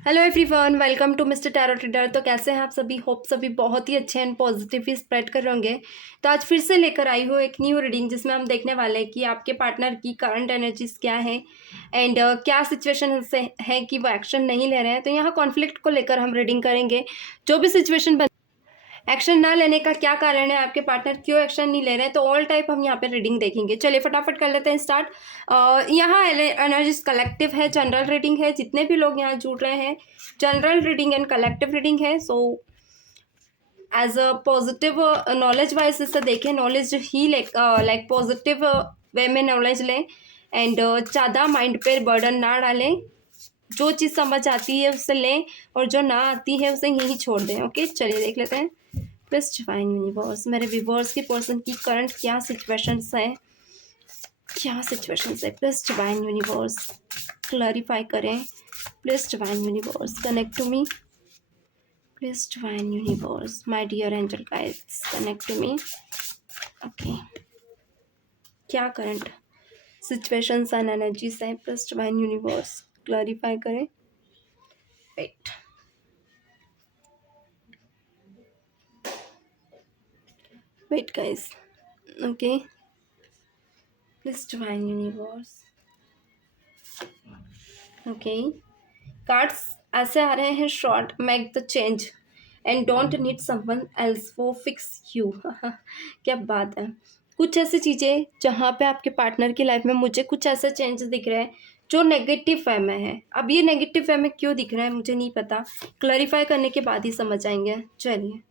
Hello everyone, welcome to mister tarot reader. तो कैसे हैं आप सभी? होप सभी बहुत ही अच्छे एंड पॉजिटिव ही स्प्रेड कर रहे होंगे। तो आज फिर से लेकर आई हूँ एक न्यू रीडिंग जिसमें हम देखने वाले हैं कि आपके पार्टनर की करंट एनर्जीज क्या है एंड क्या सिचुएशन से है कि वो एक्शन नहीं ले रहे हैं। तो यहाँ कॉन्फ्लिक्ट को लेकर हम रीडिंग करेंगे। जो भी सिचुएशन एक्शन ना लेने का क्या कारण है, आपके पार्टनर क्यों एक्शन नहीं ले रहे हैं, तो ऑल टाइप हम यहाँ पे रीडिंग देखेंगे। चलिए फटाफट कर लेते हैं स्टार्ट। यहाँ एनर्जीज कलेक्टिव है, जनरल रीडिंग है। जितने भी लोग यहाँ जुड़ रहे हैं, general reading and collective reading है। So as a positive knowledge wise इसे देखें, नॉलेज ही लाइक पॉजिटिव वे में नॉलेज लें एंड ज़्यादा माइंड पे बर्डन ना डालें। जो चीज़ समझ आती है उसे लें और जो ना आती है उसे यहीं छोड़ दें। ओके, चलिए देख लेते हैं। प्लीज डिवाइन यूनिवर्स, मेरे व्यूवर्स की पर्सन की करंट क्या सिचुएशंस है, प्लीज डिवाइन यूनिवर्स क्लैरिफाई करें। Please divine universe connect to me. Please divine universe, my dear angel guides, connect to me. Okay, क्या करंट सिचुएशंस एंड एनर्जीज है, please divine universe clarify करें। Wait, wait guys. Okay, please divine universe. Okay, cards ऐसे आ रहे हैं, short make the change and don't need someone else for fix you. क्या बात है। कुछ ऐसी चीज़ें जहाँ पे आपके पार्टनर की लाइफ में मुझे कुछ ऐसे चेंज दिख रहे हैं जो नेगेटिव वे में है। अब ये नेगेटिव वे में क्यों दिख रहा है मुझे नहीं पता, क्लैरिफाई करने के बाद ही समझ आएंगे। चलिए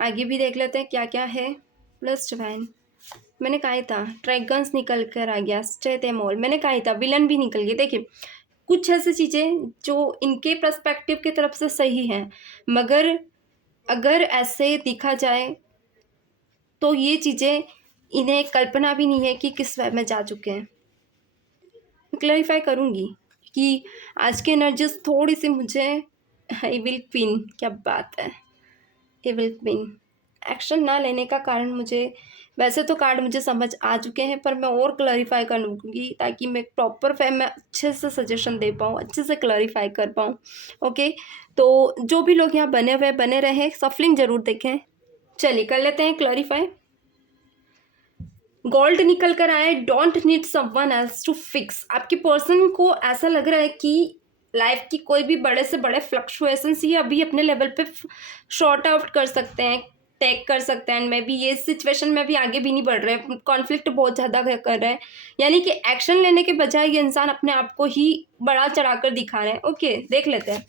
आगे भी देख लेते हैं क्या क्या है। प्लस डिवाइन, मैंने कहा था ड्रैगन्स निकल कर आ गया, स्ट्रेट एमोल, मैंने कहा था विलन भी निकल गया। देखिए कुछ ऐसी चीज़ें जो इनके पर्सपेक्टिव की तरफ से सही हैं, मगर अगर ऐसे देखा जाए तो ये चीज़ें इन्हें कल्पना भी नहीं है कि किस वे में जा चुके हैं। क्लैरिफाई करूँगी कि आज की एनर्जीज थोड़ी सी मुझे इविल क्वीन, क्या बात है, इविल क्वीन एक्शन ना लेने का कारण मुझे, वैसे तो कार्ड मुझे समझ आ चुके हैं पर मैं और क्लैरिफाई करूँगी ताकि मैं प्रॉपर वे में अच्छे से सजेशन दे पाऊँ, अच्छे से क्लैरिफाई कर पाऊँ। ओके, तो जो भी लोग यहाँ बने हुए बने रहे, सफलिंग जरूर देखें। चलिए कर लेते हैं क्लैरिफाई। गोल्ड निकल कर आए, don't need someone else to fix. आपकी पर्सन को ऐसा लग रहा है कि लाइफ की कोई भी बड़े से बड़े फ्लक्चुएशंस ही अभी अपने लेवल पे शॉर्ट आउट कर सकते हैं, टेक कर सकते हैं। मैं भी ये सिचुएशन में भी आगे भी नहीं बढ़ रहे हैं, कॉन्फ्लिक्ट बहुत ज़्यादा कर रहे हैं, यानी कि एक्शन लेने के बजाय ये इंसान अपने आप को ही बड़ा चढ़ाकर दिखा रहे हैं। ओके, देख लेते हैं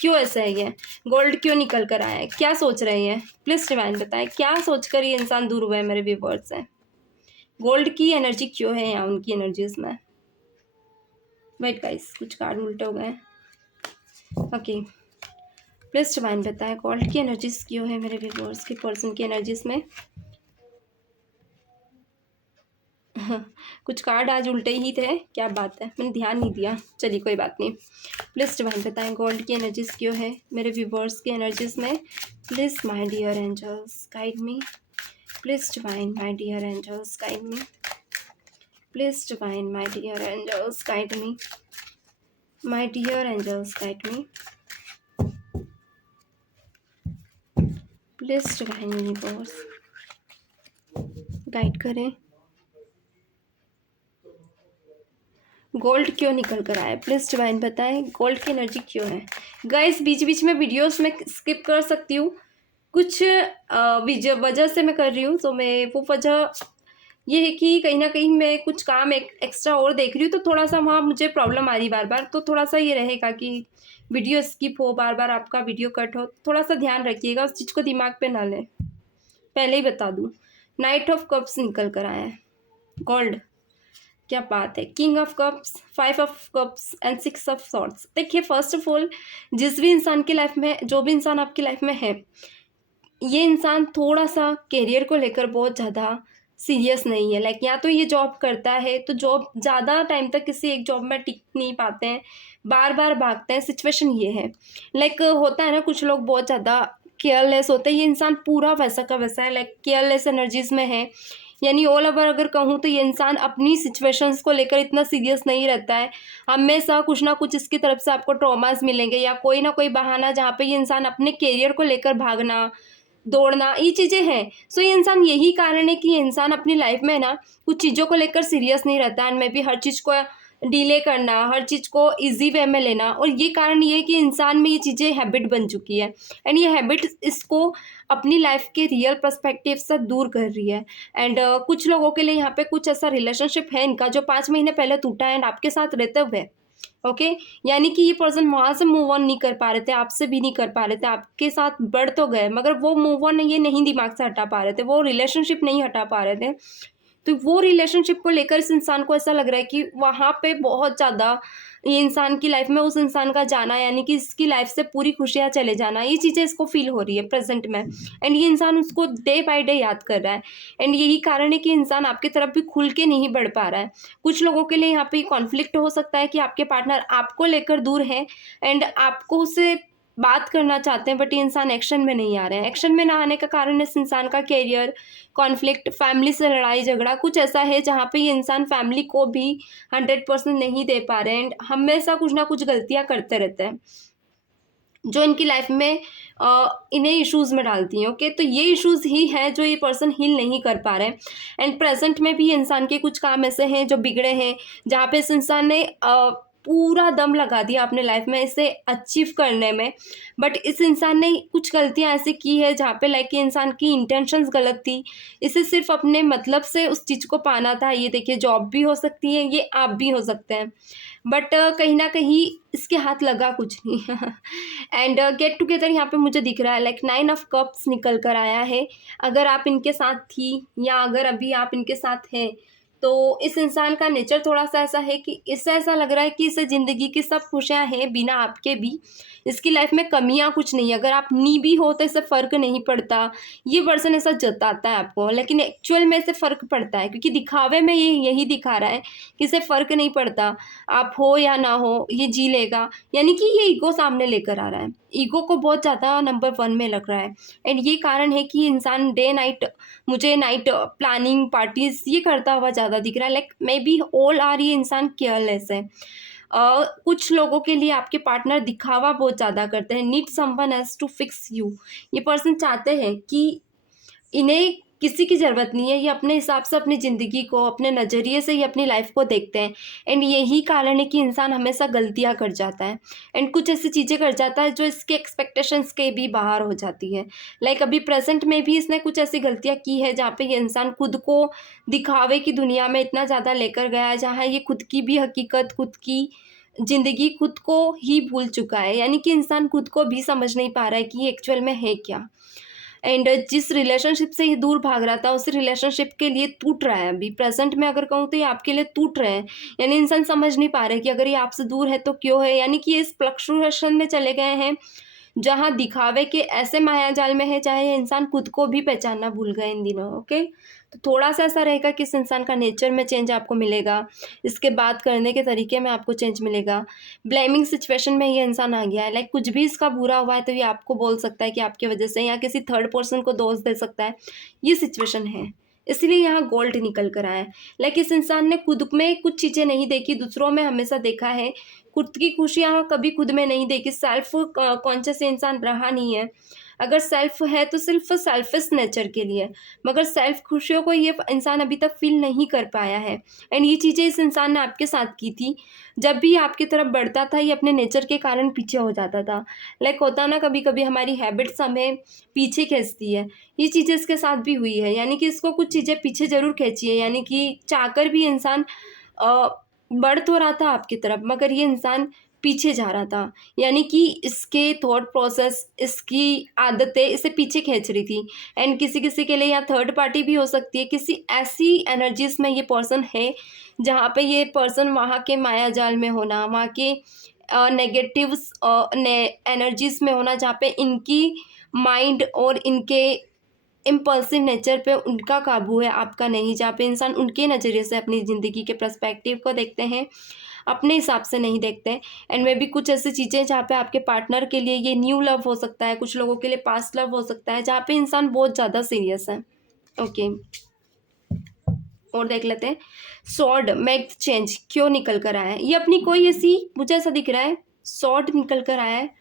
क्यों ऐसा है, ये गोल्ड क्यों निकल कर आया है, क्या सोच रहे हैं। प्लीज डिवाइन बताएं क्या सोचकर ये इंसान दूर हुआ है मेरे व्यूवर्स से। गोल्ड की एनर्जी क्यों है यहाँ उनकी एनर्जीज में। वेट गाइस, कुछ कार्ड उल्टे हो गए। ओके, प्लीज डिवाइन बताएं गोल्ड की एनर्जीज क्यों है मेरे व्यूअर्स की पर्सन की एनर्जीज में। कुछ कार्ड आज उल्टे ही थे, क्या बात है, मैंने ध्यान नहीं दिया। चलिए कोई बात नहीं। प्लीज डिवाइन बताएं गोल्ड की एनर्जीज क्यों है मेरे व्यूअर्स की एनर्जीज में। Please my dear angels guide me. Please divine my dear angels guide me. Please divine my dear angels guide me. My dear angels guide me. Please divine universe guide करें। Gold क्यों निकल कर आया, please divine बताएं gold की energy क्यों है। Guys बीच बीच में वीडियोस में स्किप कर सकती हूँ, कुछ वजह से मैं कर रही हूँ। तो मैं वो वजह ये है कि कहीं ना कहीं मैं कुछ काम एक्स्ट्रा और देख रही हूँ, तो थोड़ा सा वहाँ मुझे प्रॉब्लम आ रही बार बार। तो थोड़ा सा ये रहेगा कि वीडियो स्किप हो, बार बार आपका वीडियो कट हो, थोड़ा सा ध्यान रखिएगा, उस चीज़ को दिमाग पे ना लें, पहले ही बता दूँ। नाइट ऑफ कप्स निकल कर आया है, गोल्ड, क्या बात है। King of cups, 5 of cups and 6 of swords. देखिए फर्स्ट ऑफ ऑल, जिस भी इंसान की लाइफ में, जो भी इंसान आपकी लाइफ में है, ये इंसान थोड़ा सा करियर को लेकर बहुत ज़्यादा सीरियस नहीं है। लाइक या तो ये जॉब करता है तो जॉब ज़्यादा टाइम तक किसी एक जॉब में टिक नहीं पाते हैं, बार बार भागते हैं, सिचुएशन ये है। लाइक होता है ना, कुछ लोग बहुत ज़्यादा केयरलेस होते हैं, ये इंसान पूरा वैसा का वैसा है, लाइक केयरलेस एनर्जीज में है। यानी ऑल ओवर अगर कहूँ तो ये इंसान अपनी सिचुएशंस को लेकर इतना सीरियस नहीं रहता है। हमेशा कुछ ना कुछ इसकी तरफ से आपको ट्रॉमास मिलेंगे या कोई ना कोई बहाना जहाँ पे ये इंसान अपने करियर को लेकर भागना, दौड़ना, ये चीज़ें हैं। सो ये इंसान, यही कारण है कि ये इंसान अपनी लाइफ में ना कुछ चीज़ों को लेकर सीरियस नहीं रहता एंड मे बी हर चीज़ को डिले करना, हर चीज़ को ईजी वे में लेना, और ये कारण ये है कि इंसान में ये चीज़ें हैबिट बन चुकी है एंड ये हैबिट इसको अपनी लाइफ के रियल पर्सपेक्टिव से दूर कर रही है। एंड कुछ लोगों के लिए यहाँ पे कुछ ऐसा रिलेशनशिप है इनका जो 5 महीने पहले टूटा है एंड आपके साथ रहते हुए, ओके, यानी कि ये पर्सन वहाँ से मूव ऑन नहीं कर पा रहे थे, आपसे भी नहीं कर पा रहे थे, आपके साथ बढ़ तो गए मगर वो मूव ऑन ये नहीं दिमाग से हटा पा रहे थे, वो रिलेशनशिप नहीं हटा पा रहे थे। तो वो रिलेशनशिप को लेकर इस इंसान को ऐसा लग रहा है कि वहाँ पे बहुत ज़्यादा ये इंसान की लाइफ में उस इंसान का जाना, यानी कि इसकी लाइफ से पूरी खुशियाँ चले जाना, ये चीज़ें इसको फील हो रही है प्रेजेंट में एंड ये इंसान उसको डे बाय डे याद कर रहा है एंड यही कारण है कि इंसान आपकी तरफ भी खुल के नहीं बढ़ पा रहा है। कुछ लोगों के लिए यहाँ पे कॉन्फ्लिक्ट हो सकता है कि आपके पार्टनर आपको लेकर दूर है एंड आपको उससे बात करना चाहते हैं बट ये इंसान एक्शन में नहीं आ रहे हैं। एक्शन में ना आने का कारण इस इंसान का कैरियर, कॉन्फ्लिक्ट, फैमिली से लड़ाई झगड़ा कुछ ऐसा है जहाँ पे ये इंसान फैमिली को भी 100% नहीं दे पा रहे हैं एंड हमेशा कुछ ना कुछ गलतियाँ करते रहते हैं जो इनकी लाइफ में इन्हें इश्यूज़ में डालती हैं। ओके, तो ये इश्यूज़ ही हैं जो ये पर्सन हील नहीं कर पा रहे हैं एंड प्रेजेंट में भी इंसान के कुछ काम ऐसे हैं जो बिगड़े हैं जहाँ पे इस इंसान ने पूरा दम लगा दिया अपने लाइफ में इसे अचीव करने में, बट इस इंसान ने कुछ गलतियां ऐसी की है जहाँ पे लाइक इंसान की इंटेंशंस गलत थी, इसे सिर्फ अपने मतलब से उस चीज़ को पाना था। ये देखिए, जॉब भी हो सकती है, ये आप भी हो सकते हैं, बट कहीं ना कहीं इसके हाथ लगा कुछ नहीं एंड गेट टुगेदर यहाँ पे मुझे दिख रहा है लाइक 9 ऑफ कप्स निकल कर आया है। अगर आप इनके साथ थी या अगर अभी आप इनके साथ हैं तो इस इंसान का नेचर थोड़ा सा ऐसा है कि इससे ऐसा लग रहा है कि इसे ज़िंदगी की सब खुशियाँ हैं बिना आपके भी, इसकी लाइफ में कमियां कुछ नहीं है। अगर आप नी भी हो तो इससे फ़र्क नहीं पड़ता, ये पर्सन ऐसा जताता है आपको, लेकिन एक्चुअल में इसे फ़र्क पड़ता है क्योंकि दिखावे में ये यही दिखा रहा है कि इसे फ़र्क नहीं पड़ता, आप हो या ना हो ये जी लेगा। यानी कि ये ईगो सामने लेकर आ रहा है, ईगो को बहुत ज़्यादा नंबर 1 में लग रहा है एंड ये कारण है कि इंसान डे नाइट, मुझे नाइट प्लानिंग पार्टीज ये करता हुआ ज़्यादा दिख रहा है। Like maybe all are, ये इंसान केयरलेस है। कुछ लोगों के लिए आपके पार्टनर दिखावा बहुत ज़्यादा करते हैं, need someone else to fix you. ये पर्सन चाहते हैं कि इन्हें किसी की ज़रूरत नहीं है, ये अपने हिसाब से अपनी ज़िंदगी को, अपने नज़रिए से ही अपनी लाइफ को देखते हैं एंड यही कारण है कि इंसान हमेशा गलतियां कर जाता है एंड कुछ ऐसी चीज़ें कर जाता है जो इसके एक्सपेक्टेशंस के भी बाहर हो जाती है। लाइक अभी प्रेजेंट में भी इसने कुछ ऐसी गलतियां की है जहाँ पे ये इंसान खुद को दिखावे की दुनिया में इतना ज़्यादा लेकर गया है जहाँ ये खुद की भी हकीकत, खुद की ज़िंदगी, खुद को ही भूल चुका है। यानी कि इंसान खुद को भी समझ नहीं पा रहा है कि ये एक्चुअल में है क्या एंड जिस रिलेशनशिप से ये दूर भाग रहा था उस रिलेशनशिप के लिए टूट रहा है। अभी प्रेजेंट में अगर कहूँ तो ये आपके लिए टूट रहे हैं, यानी इंसान समझ नहीं पा रहे कि अगर ये आपसे दूर है तो क्यों है। यानी कि ये इस फ्लक्चुएशन में चले गए हैं जहाँ दिखावे के ऐसे मायाजाल में है चाहे इंसान खुद को भी पहचानना भूल गए इन दिनों। ओके, तो थोड़ा सा ऐसा रहेगा कि इस इंसान का नेचर में चेंज आपको मिलेगा, इसके बात करने के तरीके में आपको चेंज मिलेगा। ब्लेमिंग सिचुएशन में ये इंसान आ गया है, लाइक कुछ भी इसका बुरा हुआ है तो ये आपको बोल सकता है कि आपकी वजह से, या किसी थर्ड पर्सन को दोष दे सकता है। ये सिचुएशन है, इसलिए यहाँ गोल्ड निकल कर आया है। लाइक इस इंसान ने खुद में कुछ चीज़ें नहीं देखी, दूसरों में हमेशा देखा है, खुद की खुशियाँ कभी खुद में नहीं देखी, सेल्फ कॉन्शियस इंसान रहा नहीं है। अगर सेल्फ है तो सिर्फ सेल्फिश नेचर के लिए, मगर सेल्फ खुशियों को ये इंसान अभी तक फील नहीं कर पाया है एंड ये चीज़ें इस इंसान ने आपके साथ की थी। जब भी आपकी तरफ बढ़ता था ये अपने नेचर के कारण पीछे हो जाता था। लाइक होता ना, कभी कभी हमारी हैबिट्स हमें पीछे खींचती है, ये चीज़ें इसके साथ भी हुई है। यानी कि इसको कुछ चीज़ें पीछे ज़रूर खींची है, यानी कि चाहकर भी इंसान बढ़ तो रहा था आपकी तरफ मगर ये इंसान पीछे जा रहा था। यानी कि इसके थॉट प्रोसेस, इसकी आदतें इसे पीछे खींच रही थी एंड किसी किसी के लिए यहाँ थर्ड पार्टी भी हो सकती है, किसी ऐसी एनर्जीज में ये पर्सन है जहाँ पे ये पर्सन वहाँ के माया जाल में होना, वहाँ के नेगेटिव्स एनर्जीज में होना जहाँ पे इनकी माइंड और इनके इम्पल्सिव नेचर पे उनका काबू है, आपका नहीं। जहाँ पे इंसान उनके नज़रिए से अपनी ज़िंदगी के पर्सपेक्टिव को देखते हैं, अपने हिसाब से नहीं देखते। एंड मे बी कुछ ऐसी चीज़ें जहाँ पे आपके पार्टनर के लिए ये न्यू लव हो सकता है, कुछ लोगों के लिए पास्ट लव हो सकता है, जहाँ पे इंसान बहुत ज़्यादा सीरियस है। ओके। और देख लेते हैं। सॉर्ड मेक चेंज क्यों निकल कर आया है, ये अपनी कोई ऐसी, मुझे ऐसा दिख रहा है सॉर्ड निकल कर आया है,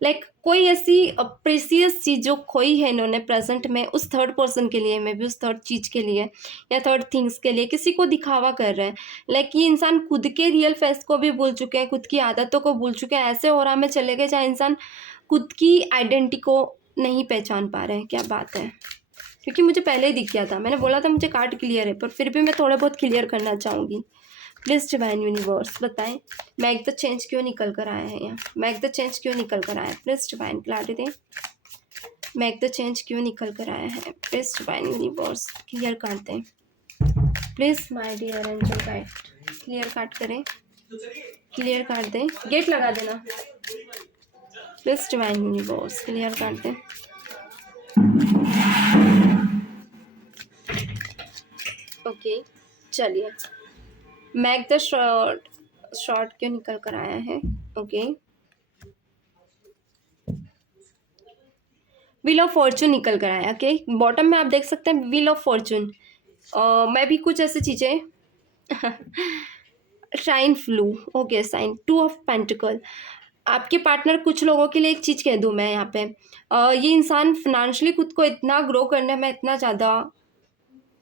लाइक कोई ऐसी प्रेसियस चीज जो खोई है इन्होंने प्रेजेंट में, उस थर्ड पर्सन के लिए, मे बी उस थर्ड चीज के लिए या थर्ड थिंग्स के लिए किसी को दिखावा कर रहे हैं। लाइक ये इंसान खुद के रियल फेस को भी भूल चुके हैं, खुद की आदतों को भूल चुके हैं, ऐसे ओरा में चले गए जहाँ इंसान खुद की आइडेंटिटी को नहीं पहचान पा रहे हैं। क्या बात है, क्योंकि मुझे पहले ही दिख गया था, मैंने बोला था मुझे कार्ड क्लियर है, पर फिर भी मैं थोड़ा बहुत क्लियर करना चाहूँगी। प्लीज डिवाइन यूनिवर्स बताएं मैक द चेंज क्यों निकल कर आया है, यहाँ मैक द चेंज क्यों निकल कर आया है। प्लीज डिवाइन क्लैरिटी दें, मैक द चेंज क्यों निकल कर आया है। प्लीज डिवाइन यूनिवर्स क्लियर काट दें। Please my dear angel guide clear काट करें, क्लियर काट दें, गेट लगा देना। प्लीज डिवाइन यूनिवर्स क्लियर काट दें। ओके चलिए, मैक द शॉर्ट क्यों निकल कर आया है। ओके व्हील ऑफ फॉर्चून निकल कर आया। ओके बॉटम में आप देख सकते हैं व्हील ऑफ फॉर्चून। मैं भी कुछ ऐसी चीज़ें shine flu, okay sign two of pentacle. आपके पार्टनर, कुछ लोगों के लिए एक चीज़ कह दूँ मैं यहाँ पे, ये इंसान फिनेंशियली खुद को इतना ग्रो करने में इतना ज़्यादा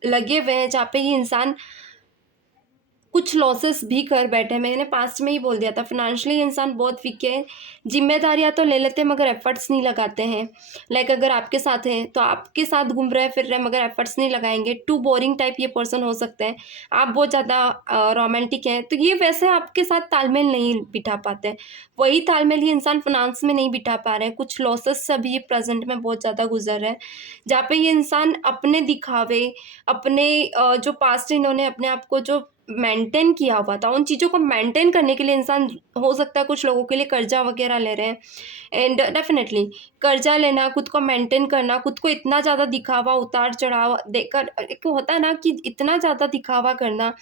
लगे हुए हैं जहाँ पे ये इंसान कुछ लॉसेस भी कर बैठे हैं। मैंने पास्ट में ही बोल दिया था, फिनेंशियली इंसान बहुत वीक है, जिम्मेदारियां तो ले लेते हैं मगर एफर्ट्स नहीं लगाते हैं। लाइक अगर आपके साथ हैं तो आपके साथ घूम रहे फिर रहे मगर एफर्ट्स नहीं लगाएंगे। टू बोरिंग टाइप ये पर्सन हो सकते हैं। आप बहुत ज़्यादा रोमांटिक हैं तो ये वैसे आपके साथ तालमेल नहीं बिठा पाते हैं। वही तालमेल ये इंसान फिनांस में नहीं बिठा पा रहे हैं। कुछ लॉसेस से भी ये प्रेजेंट में बहुत ज़्यादा गुजर रहे हैं, जहाँ पे ये इंसान अपने दिखावे, अपने जो पास्ट इन्होंने अपने आप को जो मेंटेन किया हुआ था, उन चीज़ों को मेंटेन करने के लिए इंसान, हो सकता है कुछ लोगों के लिए कर्जा वगैरह ले रहे हैं। एंड डेफिनेटली कर्जा लेना, खुद को मेंटेन करना, खुद को इतना ज़्यादा दिखावा उतार चढ़ाव देकर, एक होता है ना कि इतना ज़्यादा दिखावा करना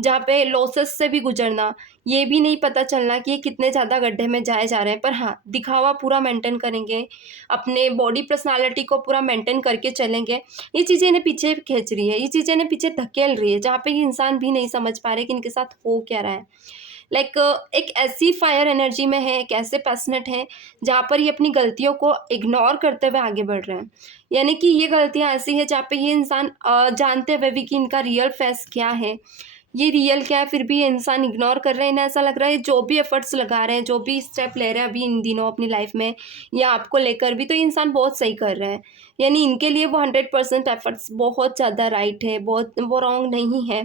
जहाँ पे लॉसेस से भी गुजरना, ये भी नहीं पता चलना कि ये कितने ज़्यादा गड्ढे में जाए जा रहे हैं। पर हाँ, दिखावा पूरा मेंटेन करेंगे, अपने बॉडी पर्सनालिटी को पूरा मेंटेन करके चलेंगे। ये चीज़ें इन्हें पीछे खींच रही है, ये चीज़ें इन्हें पीछे धकेल रही है, जहाँ पे ये इंसान भी नहीं समझ पा रहे कि इनके साथ हो क्या रहा है। लाइक एक ऐसी फायर एनर्जी में है, एक ऐसे पैशनेट हैं जहाँ पर ये अपनी गलतियों को इग्नोर करते हुए आगे बढ़ रहे हैं। यानी कि ये गलतियाँ ऐसी है जहाँ पे ये इंसान जानते हुए भी कि इनका रियल फेस क्या है, ये रियल क्या है, फिर भी ये इंसान इग्नोर कर रहे हैं। इन्हें ऐसा लग रहा है जो भी एफर्ट्स लगा रहे हैं, जो भी स्टेप ले रहे हैं अभी इन दिनों अपनी लाइफ में या आपको लेकर भी, तो ये इंसान बहुत सही कर रहा है। यानी इनके लिए वो 100% एफर्ट्स बहुत ज़्यादा राइट है, बहुत वो रॉन्ग नहीं है।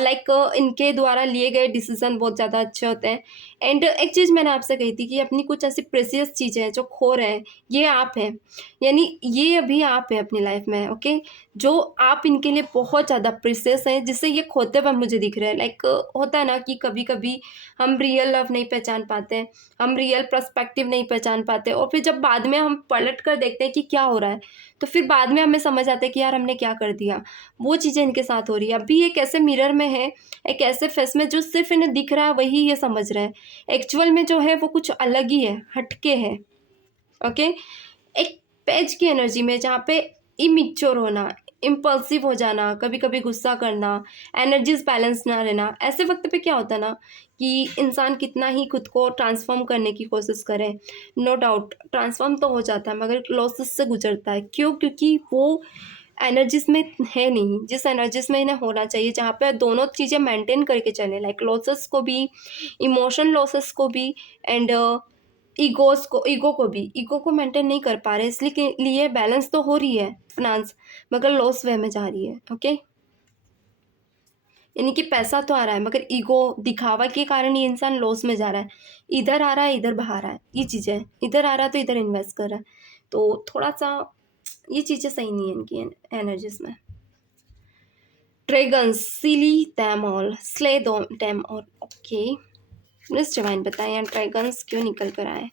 लाइक इनके द्वारा लिए गए डिसीजन बहुत ज़्यादा अच्छे होते हैं। एंड एक चीज़ मैंने आपसे कही थी कि अपनी कुछ ऐसी प्रेसियस चीज़ें हैं जो खो रहे हैं, ये आप हैं। यानी ये अभी आप हैं अपनी लाइफ में, ओके, जो आप इनके लिए बहुत ज़्यादा प्रेसियस हैं, जिससे ये खोते हुए मुझे दिख रहे हैं। लाइक होता है ना कि कभी कभी हम रियल लव नहीं पहचान पाते हैं, हम रियल पर्सपेक्टिव नहीं पहचान पाते, और फिर जब बाद में हम पलट कर देखते हैं कि क्या हो रहा है, तो फिर बाद में हमें समझ आता है कि यार हमने क्या कर दिया। वो चीज़ें इनके साथ हो रही है। अभी एक ऐसे मिरर में है, एक ऐसे फेस में जो सिर्फ इन्हें दिख रहा है वही ये समझ रहे हैं, एक्चुअल में जो है वो कुछ अलग ही है, हटके है। ओके, एक पेज की एनर्जी में जहाँ पे इमिच्योर होना, इम्पल्सिव हो जाना, कभी कभी गुस्सा करना, एनर्जीज बैलेंस ना रहना, ऐसे वक्त पे क्या होता है ना कि इंसान कितना ही खुद को ट्रांसफॉर्म करने की कोशिश करे, नो डाउट ट्रांसफॉर्म तो हो जाता है मगर लॉसेस से गुजरता है। क्यों? क्योंकि वो एनर्जीज में है नहीं जिस एनर्जीज में इन्हें होना चाहिए, जहाँ पे दोनों चीज़ें मेंटेन करके चले, लाइक लॉसेस को भी, इमोशन लॉसेस को भी, एंड ईगो को भी, ईगो को मेंटेन नहीं कर पा रहे, इसलिए लिए बैलेंस तो हो रही है फिनांस, मगर लॉस वे में जा रही है। ओके, यानी कि पैसा तो आ रहा है मगर ईगो दिखावा के कारण ये इंसान लॉस में जा रहा है। इधर आ रहा है, इधर बाहर आ रहा है, ये चीज़ें, इधर आ रहा है तो इधर इन्वेस्ट कर रहा है, तो थोड़ा सा ये चीज़ें सही नहीं है इनकी एनर्जीज में। Dragons silly them all, slay them all. Okay miss divine बताएं यार ड्रैगन्स क्यों निकल कर आए।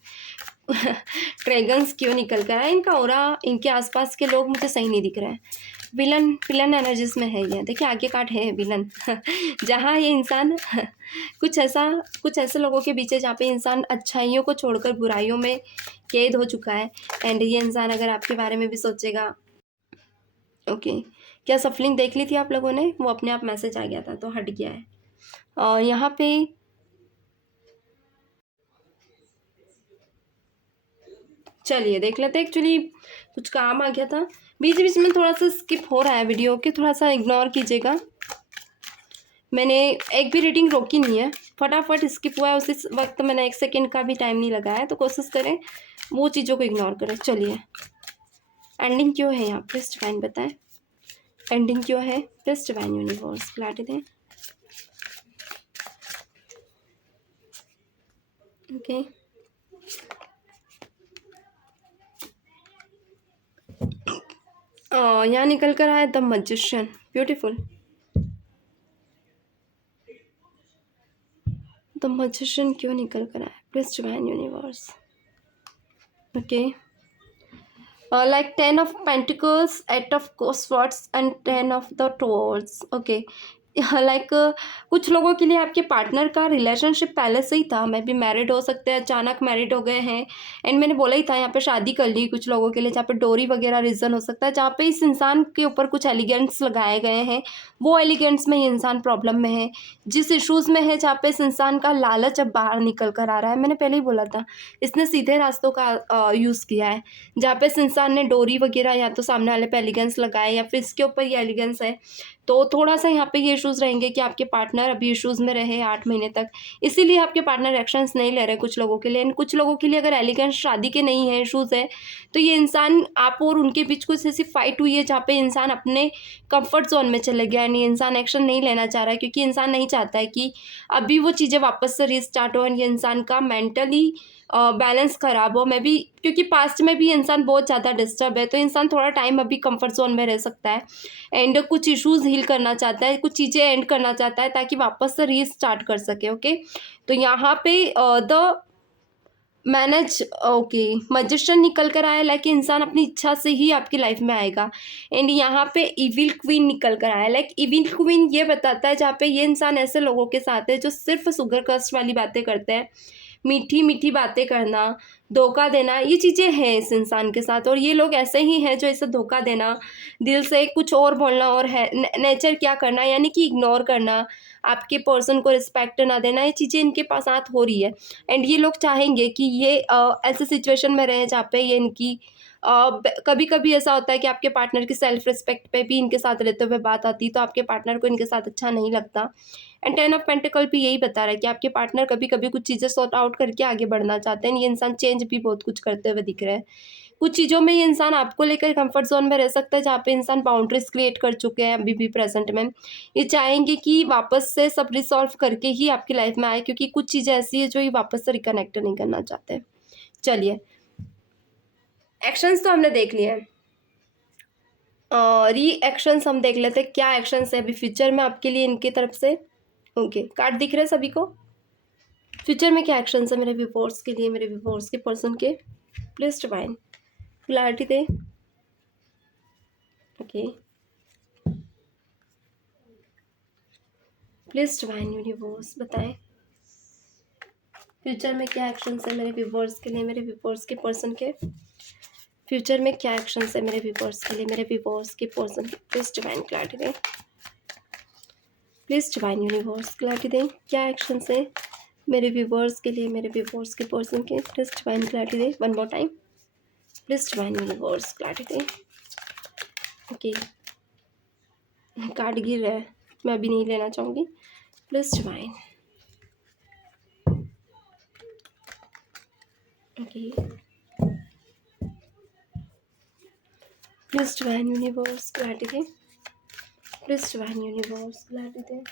ड्रैगन्स क्यों निकल कर आए, इनका ऑरा, इनके आसपास के लोग मुझे सही नहीं दिख रहे हैं। विलन, विलन एनर्जीज में है ये, देखिए आगे कार्ड है विलन। जहाँ ये इंसान कुछ ऐसे लोगों के बीच है जहाँ पे इंसान अच्छाइयों को छोड़कर बुराइयों में कैद हो चुका है। एंड ये इंसान अगर आपके बारे में भी सोचेगा, ओके, क्या सफलिंग देख ली थी आप लोगों ने? वो अपने आप मैसेज आ गया था तो हट गया है। और यहाँ पे चलिए देख लेते हैं। एक्चुअली कुछ काम आ गया था, बीच बीच में थोड़ा सा स्किप हो रहा है वीडियो के, थोड़ा सा इग्नोर कीजिएगा। मैंने एक भी रीडिंग रोकी नहीं है, फटाफट स्किप हुआ है, उसी वक्त मैंने 1 सेकेंड का भी टाइम नहीं लगाया, तो कोशिश करें वो चीज़ों को इग्नोर करें। चलिए, एंडिंग क्यों है यहाँ? प्लीज डिवाइन बताएं, एंडिंग क्यों है? प्लीज डिवाइन यूनिवर्स क्लैरिटी दें। ओके, यहाँ निकल कर आया the magician, beautiful. The magician क्यों निकल कर आया? Please divine universe. Okay, like 10 of Pentacles, 8 of Swords and 10 of the Swords. Okay, like कुछ लोगों के लिए आपके पार्टनर का रिलेशनशिप पहले से ही था, मैं भी मैरिड हो सकते हैं, अचानक मैरिड हो गए हैं। एंड मैंने बोला ही था यहाँ पे शादी कर ली कुछ लोगों के लिए, जहाँ पे डोरी वगैरह रीज़न हो सकता है, जहाँ पे इस इंसान के ऊपर कुछ एलिगेंट्स लगाए गए हैं, वो एलिगेंट्स में ये इंसान प्रॉब्लम में है, जिस इशूज़ में है, जहाँ पे इस इंसान का लालच अब बाहर निकल कर आ रहा है। मैंने पहले ही बोला था, इसने सीधे रास्तों का यूज़ किया है, जहाँ पे इस इंसान ने डोरी वगैरह या तो सामने वाले पे एलिगेंस लगाए या फिर इसके ऊपर ये एलिगेंस है। तो थोड़ा सा यहाँ पे ये इश्यूज़ रहेंगे कि आपके पार्टनर अभी इश्यूज़ में रहे 8 महीने तक, इसीलिए आपके पार्टनर एक्शंस नहीं ले रहे कुछ लोगों के लिए। एंड कुछ लोगों के लिए अगर एलिगेंस शादी के नहीं है, इश्यूज़ है, तो ये इंसान, आप और उनके बीच कुछ ऐसी फाइट हुई है जहाँ पे इंसान अपने कंफर्ट जोन में चले गया, यानी इंसान एक्शन नहीं लेना चाह रहा है, क्योंकि इंसान नहीं चाहता है कि अभी वो चीज़ें वापस से रीस्टार्ट हो, ये इंसान का मेंटली बैलेंस ख़राब हो। मैं भी, क्योंकि पास्ट में भी इंसान बहुत ज़्यादा डिस्टर्ब है, तो इंसान थोड़ा टाइम अभी कंफर्ट जोन में रह सकता है एंड कुछ इश्यूज़ हील करना चाहता है, कुछ चीज़ें एंड करना चाहता है ताकि वापस से रीस्टार्ट कर सके। ओके, तो यहाँ पे द मैनेज, ओके, मैजिशियन निकल कर आया, लाइक इंसान अपनी इच्छा से ही आपकी लाइफ में आएगा। एंड यहाँ पे इविल क्वीन निकल कर आया, लाइक इविल क्वीन ये बताता है जहाँ पे ये इंसान ऐसे लोगों के साथ है जो सिर्फ शुगर कस्ट वाली बातें करते हैं, मीठी मीठी बातें करना, धोखा देना, ये चीज़ें हैं इस इंसान के साथ। और ये लोग ऐसे ही हैं जो इसे धोखा देना, दिल से कुछ और बोलना, और है नेचर क्या करना, यानी कि इग्नोर करना, आपके पर्सन को रिस्पेक्ट ना देना, ये चीज़ें इनके पास साथ हो रही है। एंड ये लोग चाहेंगे कि ये ऐसे सिचुएशन में रहें जहाँ पे ये इनकी कभी कभी ऐसा होता है कि आपके पार्टनर की सेल्फ रिस्पेक्ट पे भी इनके साथ रहते हुए बात आती है, तो आपके पार्टनर को इनके साथ अच्छा नहीं लगता। एंड 10 ऑफ पेंटिकल भी यही बता रहा है कि आपके पार्टनर कभी कभी कुछ चीज़ें सॉर्ट आउट करके आगे बढ़ना चाहते हैं। ये इंसान चेंज भी बहुत कुछ करते हुए दिख रहे हैं। कुछ चीज़ों में ये इंसान आपको लेकर कंफर्ट जोन में रह सकता है, जहाँ पे इंसान बाउंड्रीज क्रिएट कर चुके हैं अभी भी प्रेजेंट में। ये चाहेंगे कि वापस से सब रिसॉल्व करके ही आपकी लाइफ में आए, क्योंकि कुछ चीज़ें ऐसी है जो ये वापस से रिकनेक्ट नहीं करना चाहते। चलिए, एक्शंस तो हमने देख लिए हैं, रिएक्शंस हम देख लेते हैं, क्या एक्शंस है अभी फ्यूचर में आपके लिए इनकी तरफ से। ओके, कार्ड दिख रहे हैं सभी को? फ्यूचर में क्या एक्शंस है मेरे व्यूअर्स के लिए, मेरे व्यूअर्स के पर्सन के? Please divine clarity they. Okay, please divine universe बताएं फ्यूचर में क्या एक्शंस है मेरे व्यूअर्स के लिए, मेरे व्यूअर्स के पर्सन के। फ्यूचर में क्या एक्शंस है मेरे व्यूअर्स के लिए, मेरे व्यूअर्स के पर्सन के। प्लीज डिवाइन क्लैरिटी दें, प्लीज डिवाइन यूनिवर्स क्लैरिटी दें, क्या एक्शंस है मेरे व्यूअर्स के लिए, मेरे व्यूअर्स के पर्सन के। प्लीज डिवाइन क्लैरिटी दें, one more time, please divine universe clarity दें। ओके, कार्ड गिर रहा है, मैं अभी नहीं लेना चाहूँगी। Please divine, okay, please divine universe clarity दें, प्लीज डिवाइन यूनिवर्स क्लैरिटी दें।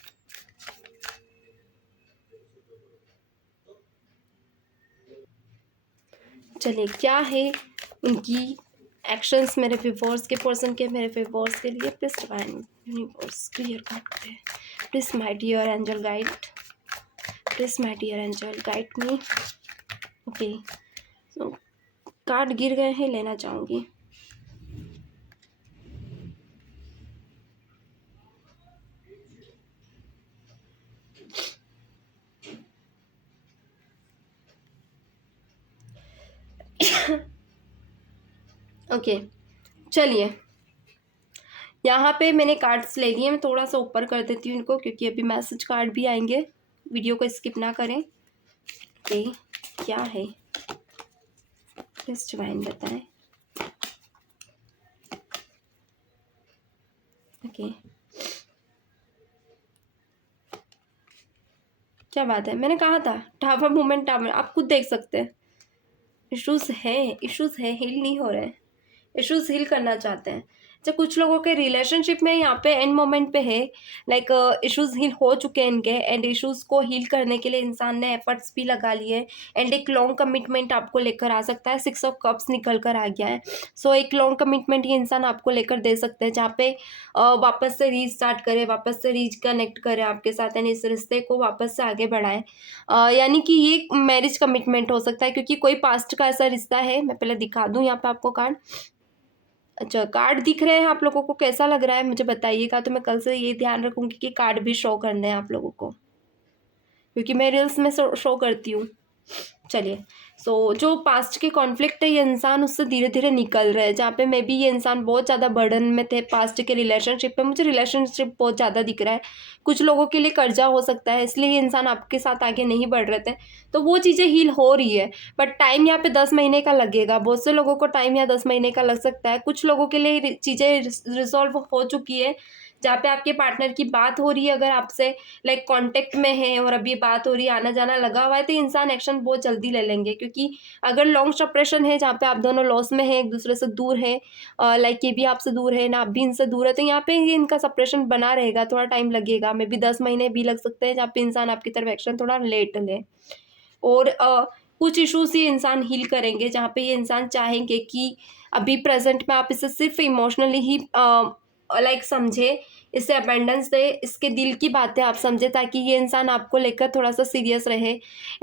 चलिए, क्या है उनकी एक्शंस मेरे व्यूअर्स के पर्सन के, मेरे व्यूअर्स के लिए। Please divine universe clear card करें, please my dear angel guide, please my dear angel guide me. Okay, so card गिर गए हैं, लेना चाहूँगी। ओके, चलिए, यहाँ पे मैंने कार्ड्स ले लिए, मैं थोड़ा सा ऊपर कर देती हूँ इनको क्योंकि अभी मैसेज कार्ड भी आएंगे, वीडियो को स्किप ना करें। ओके, क्या है प्लीज डिवाइन बताएं। ओके, क्या बात है, मैंने कहा था टावर मूवमेंट, टावर आप खुद देख सकते हैं। इश्यूज है, इश्यूज है, हील नहीं हो रहे हैं, इश्यूज हील करना चाहते हैं। जब कुछ लोगों के रिलेशनशिप में यहाँ पे एंड मोमेंट पे है, लाइक इश्यूज हील हो चुके हैं इनके, एंड इश्यूज को हील करने के लिए इंसान ने एफर्ट्स भी लगा लिए, एंड एक लॉन्ग कमिटमेंट आपको लेकर आ सकता है। 6 ऑफ कप्स निकल कर आ गया है। सो एक लॉन्ग कमिटमेंट ये इंसान आपको लेकर दे सकते हैं, जहाँ पे वापस से रीस्टार्ट करे, वापस से रिकनेक्ट करे आपके साथ, एंड इस रिश्ते को वापस से आगे बढ़ाए। यानी कि ये मैरिज कमिटमेंट हो सकता है, क्योंकि कोई पास्ट का ऐसा रिश्ता है। मैं पहले दिखा दूँ यहाँ पे आपको कार्ड। अच्छा, कार्ड दिख रहे हैं आप लोगों को, कैसा लग रहा है मुझे बताइएगा, तो मैं कल से ये ध्यान रखूंगी कि कार्ड भी शो करने हैं आप लोगों को, क्योंकि मैं रील्स में शो करती हूँ। चलिए, सो जो पास्ट के कॉन्फ्लिक्ट है, ये इंसान उससे धीरे धीरे निकल रहे हैं। जहाँ पे मे बी ये इंसान बहुत ज़्यादा बर्डन में थे पास्ट के रिलेशनशिप पे, मुझे रिलेशनशिप बहुत ज़्यादा दिख रहा है। कुछ लोगों के लिए कर्जा हो सकता है, इसलिए ये इंसान आपके साथ आगे नहीं बढ़ रहे थे, तो वो चीज़ें हील हो रही है। बट टाइम यहाँ पे 10 महीने का लगेगा। बहुत से लोगों को टाइम यहाँ 10 महीने का लग सकता है। कुछ लोगों के लिए चीज़ें रिजॉल्व हो चुकी है, जहाँ पे आपके पार्टनर की बात हो रही है, अगर आपसे लाइक कांटेक्ट में है और अभी बात हो रही है, आना जाना लगा हुआ है, तो इंसान एक्शन बहुत जल्दी ले लेंगे। क्योंकि अगर लॉन्ग सेपरेशन है, जहाँ पे आप दोनों लॉस में हैं, एक दूसरे से दूर है, लाइक ये भी आपसे दूर है ना, आप भी इनसे दूर है, तो यहाँ पे ये इनका सेपरेशन बना रहेगा, थोड़ा टाइम लगेगा, मे बी 10 महीने भी लग सकते हैं, जहाँ पे इंसान आपकी तरफ एक्शन थोड़ा लेट ले। और कुछ इश्यूज ये इंसान हील करेंगे, जहाँ पे ये इंसान चाहेंगे कि अभी प्रेजेंट में आप इसे सिर्फ इमोशनली ही लाइक समझे, इसे अबेंडेंस दे, इसके दिल की बातें आप समझे, ताकि ये इंसान आपको लेकर थोड़ा सा सीरियस रहे।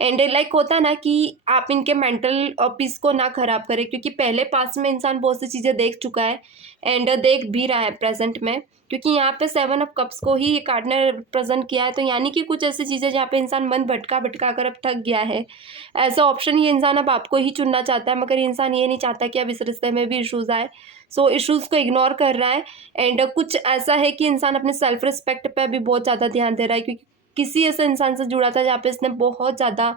एंड लाइक होता ना कि आप इनके मेंटल पीस को ना खराब करें, क्योंकि पहले पास्ट में इंसान बहुत सी चीज़ें देख चुका है, एंड देख भी रहा है प्रेजेंट में। क्योंकि यहाँ पे 7 ऑफ कप्स को ही ये कार्ड ने रिप्रेजेंट किया है, तो यानी कि कुछ ऐसी चीज़ें जहाँ पे इंसान मन भटका भटका कर अब थक गया है। ऐसा ऑप्शन ये इंसान अब आपको ही चुनना चाहता है, मगर ये इंसान ये नहीं चाहता कि अब इस रिश्ते में भी इश्यूज आए। सो इश्यूज को इग्नोर कर रहा है। एंड कुछ ऐसा है कि इंसान अपने सेल्फ रिस्पेक्ट पे भी बहुत ज़्यादा ध्यान दे रहा है, क्योंकि किसी ऐसे इंसान से जुड़ा था जहाँ पे इसने बहुत ज़्यादा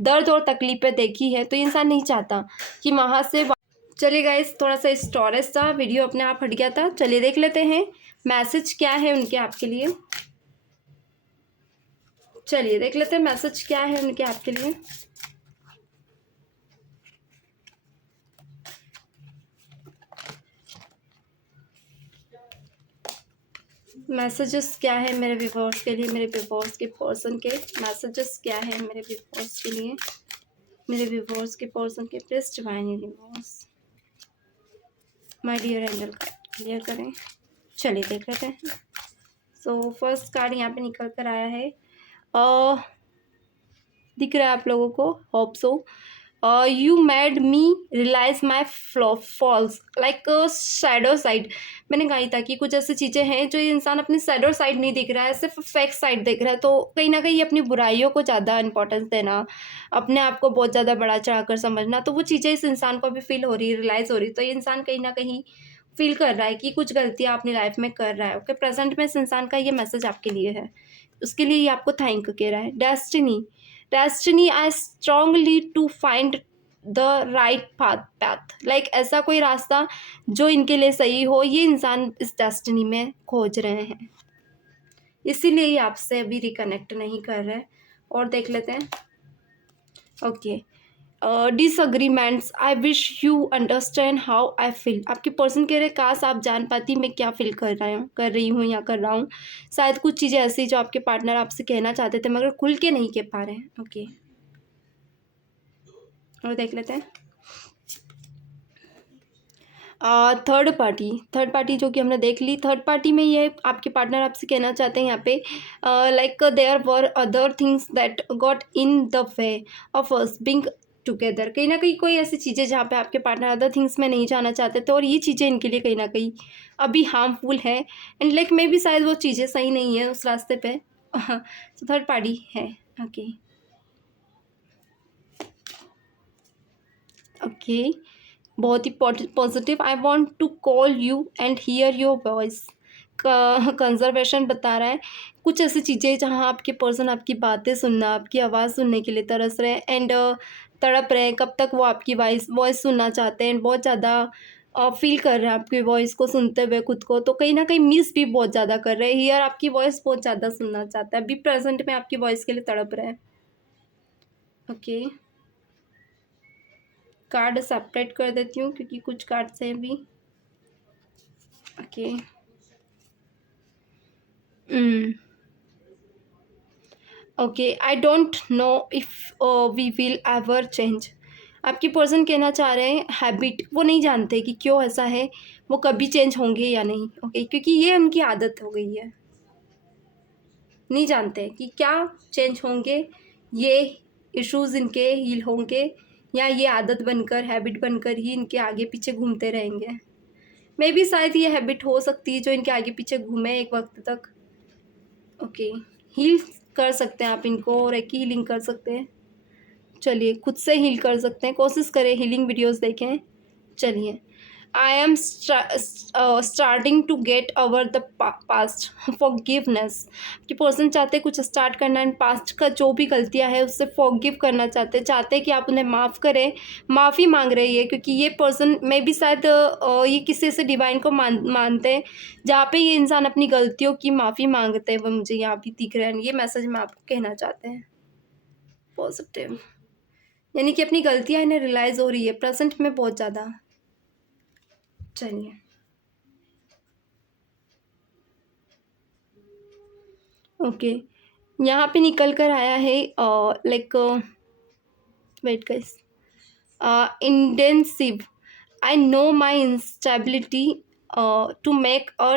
दर्द और तकलीफें देखी है, तो ये इंसान नहीं चाहता कि वहाँ से चलिए गाइस, थोड़ा सा स्टोरेज था, वीडियो अपने आप हट गया था। चलिए देख लेते हैं मैसेज क्या है उनके आपके लिए। चलिए देख लेते हैं मैसेज क्या है उनके आपके लिए। मैसेजेस क्या है मेरे व्यूअर्स के लिए, मेरे व्यूअर्स के पर्सन के मैसेजेस क्या है मेरे व्यूअर्स के लिए, मेरे व्यूअर्स के पर्सन के। Please divine universe, my dear angel card clear करें। चलिए देख लेते हैं। सो फर्स्ट कार्ड यहाँ पे निकल कर आया है, दिख रहा है आप लोगों को, hope so. You made me realise my falls like shadow side. मैंने कहा था कि कुछ ऐसी चीज़ें हैं जो ये इंसान अपनी शैडो साइड नहीं दिख रहा है, सिर्फ फेक साइड दिख रहा है। तो कहीं ना कहीं अपनी बुराइयों को ज़्यादा इंपॉर्टेंस देना, अपने आप को बहुत ज़्यादा बड़ा चढ़ाकर समझना, तो वो चीज़ें इस इंसान को अभी फील हो रही है, रियलाइज हो रही है। तो ये इंसान कहीं ना कहीं फील कर रहा है कि कुछ गलतियाँ अपनी लाइफ में कर रहा है। ओके, प्रेजेंट में इस इंसान का ये मैसेज आपके लिए है, उसके लिए ये आपको थैंक कह रहा है। Destiny I strongly to find the right path like ऐसा कोई रास्ता जो इनके लिए सही हो, ये इंसान इस डेस्टिनी में खोज रहे हैं, इसीलिए ये आपसे अभी रिकनेक्ट नहीं कर रहे। और देख लेते हैं। Okay, disagreements, I wish you understand how I feel. आपके पर्सन कह रहे काश आप जान पाती मैं क्या फील कर रही हूँ या कर रहा हूँ। शायद कुछ चीज़ें ऐसी जो आपके पार्टनर आपसे कहना चाहते थे, मगर खुल के नहीं कह पा रहे हैं। ओके, और देख लेते हैं थर्ड पार्टी जो कि हमने देख ली। थर्ड पार्टी में ये आपके पार्टनर आपसे कहना चाहते हैं यहाँ पे, like there were other things that got in the way of us being together. कहीं ना कहीं कोई ऐसी चीज़ें जहाँ पे आपके पार्टनर अदर थिंग्स में नहीं जाना चाहते थे, और ये चीज़ें इनके लिए कहीं ना कहीं अभी हार्मफुल है, एंड लाइक मे भी शायद वो चीज़ें सही नहीं है उस रास्ते पे। तो थर्ड पार्टी है। ओके ओके, बहुत ही positive. I want to call you and hear your voice. Conservation बता रहा है। कुछ ऐसी चीज़ें जहाँ आपके पर्सन आपकी बातें सुनना, आपकी आवाज़ सुनने के लिए तरस रहे हैं एंड तड़प रहे हैं। कब तक वो आपकी वॉइस सुनना चाहते हैं, बहुत ज़्यादा फ़ील कर रहे हैं आपकी वॉइस को सुनते हुए खुद को, तो कहीं न कहीं मिस भी बहुत ज़्यादा कर रहे हैं। हियर आपकी वॉइस बहुत ज़्यादा सुनना चाहता है, अभी प्रेज़ेंट में आपकी वॉइस के लिए तड़प रहे हैं। ओके, कार्ड सेपरेट कर देती हूँ क्योंकि कुछ कार्ड्स हैं अभी। Okay. Okay, I don't know if we will ever change. आपकी पर्सन कहना चाह रहे हैं हैबिट, वो नहीं जानते कि क्यों ऐसा है, वो कभी चेंज होंगे या नहीं। ओके, क्योंकि ये उनकी आदत हो गई है, नहीं जानते कि क्या चेंज होंगे, ये इश्यूज़ इनके हील होंगे या ये आदत बनकर, हैबिट बनकर ही इनके आगे पीछे घूमते रहेंगे। मे बी शायद ये हैबिट हो सकती है जो इनके आगे पीछे घूमे एक वक्त तक। ओके, हील कर सकते हैं आप इनको, और एक ही हीलिंग कर सकते हैं। चलिए, खुद से हील कर सकते हैं, कोशिश करें, हीलिंग वीडियोस देखें। चलिए, I am starting to get over the past, forgiveness. कि पर्सन चाहते हैं कुछ स्टार्ट करना एंड पास्ट का जो भी गलतियां है उससे फॉरगिव करना चाहते हैं कि आप उन्हें माफ़ करें, माफ़ी मांग रही है, क्योंकि ये पर्सन में भी शायद ये किसी से डिवाइन को मानते हैं, जहाँ पे ये इंसान अपनी गलतियों की माफ़ी मांगते हैं। वो मुझे यहाँ भी दिख रहे हैं, ये मैसेज मैं आपको कहना चाहते हैं। पॉजिटिव, यानी कि अपनी गलतियाँ इन्हें रियलाइज़ हो रही है प्रेजेंट में बहुत ज़्यादा। चलिए, ओके, यहाँ पे निकल कर आया है like, wait guys, intensive, I know my instability to make a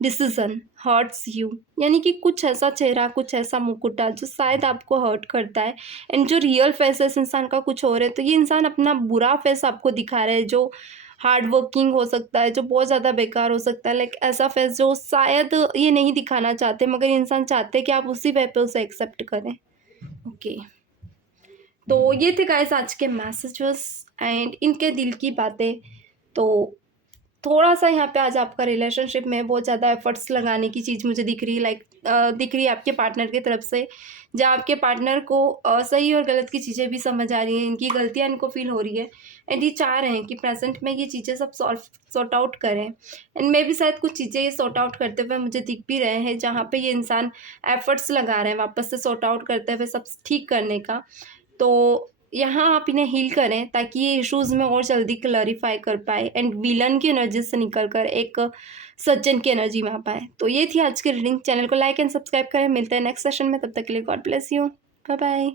decision hurts you. यानी कि कुछ ऐसा चेहरा, कुछ ऐसा मुकुटा जो शायद आपको हर्ट करता है एंड जो रियल फेस है इस इंसान का कुछ और है। तो ये इंसान अपना बुरा फेस आपको दिखा रहा है, जो हार्ड वर्किंग हो सकता है, जो बहुत ज़्यादा बेकार हो सकता है, लाइक ऐसा फेस जो शायद ये नहीं दिखाना चाहते, मगर इंसान चाहते हैं कि आप उसी वे पे उसे एक्सेप्ट करें। ओके, तो ये थे गाइस आज के मैसेजेस एंड इनके दिल की बातें। तो थोड़ा सा यहाँ पे आज आपका रिलेशनशिप में बहुत ज़्यादा एफर्ट्स लगाने की चीज़ मुझे दिख रही है, लाइक दिख रही है आपके पार्टनर की तरफ से, जहाँ आपके पार्टनर को सही और गलत की चीज़ें भी समझ आ रही हैं, इनकी गलतियाँ इनको फील हो रही है एंड ये चाह रहे हैं कि प्रेजेंट में ये चीज़ें सब सॉर्ट आउट करें। एंड मे भी शायद कुछ चीज़ें ये सॉर्ट आउट करते हुए मुझे दिख भी रहे हैं, जहाँ पे ये इंसान एफर्ट्स लगा रहे हैं वापस से सॉर्ट आउट करते हुए सब ठीक करने का। तो यहाँ आप इन्हें हील करें ताकि ये इश्यूज़ में और जल्दी क्लैरिफाई कर पाए एंड विलन की एनर्जी से निकल कर एक सज्जन की एनर्जी में आ पाए। तो ये थी आज की रीडिंग। चैनल को लाइक एंड सब्सक्राइब करें। मिलते हैं नेक्स्ट सेशन में, तब तक के लिए God bless you, bye bye.